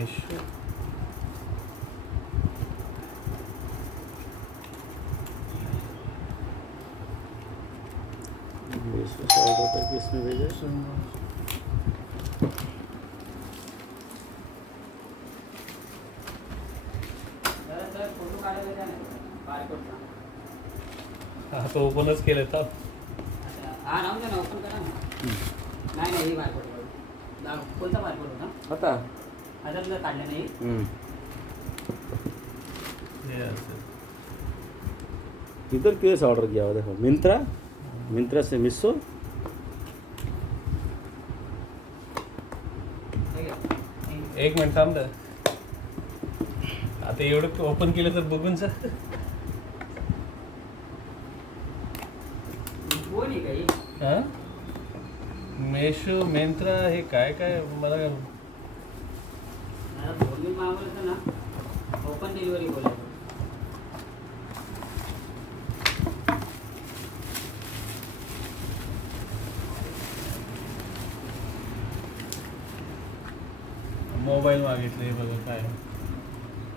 मेशो मेशो से order करके इसमें भेजा फोटो काढायला द्या ना बारकोडचा. हा तो ओपनच केलं तर अच्छा हा राहून द्या ना ओपन करा ना. नाही नाही ही बारकोड कोणता बारकोड होता आता ह्याच्यातलं काढलं नाही. हे असं इधर कैसे ऑर्डर किया हुआ देखो मिंत्रा मिंत्रा से मिशो एक मिनिट थांब ना. आता एवढं ओपन केलं तर बघून सर कोण आहे काही हा मेशो मिंत्रा हे काय काय मला फोन मी मागवलं ना ओपन डिलिव्हरी बोलायचं. मोबाईल मागितलं हे बघा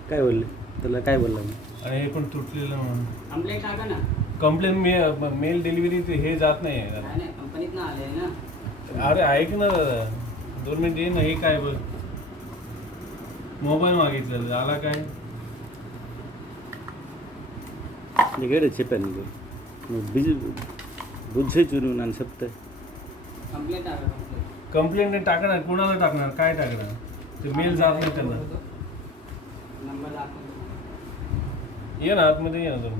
काय बोलले त्याला काय बोलला मी आणि हे पण तुटलेलं म्हणून कंप्लेंट टाका ना. कंप्लेन मेल डिलिव्हरी ते हे जात नाही आहे काय नाही कंपनीत ना आले ना. अरे ऐक ना दादा 2 मिनिट ये ना. हे काय बघ मोबाईल मागितलं झाला काय నీకేడు చెప్పాను నీకు నువ్వు బిజీ బుద్ధి చూడు నన్ను చెప్తే कंप्लेंट टाका कंप्लेंट. कंप्लेंट टाकणार कोणाला टाकणार काय टाकणार ते मेल जात नाही त्यांना. नंबर दाखवतो. ये ना आतमध्ये ये ना तुम्ही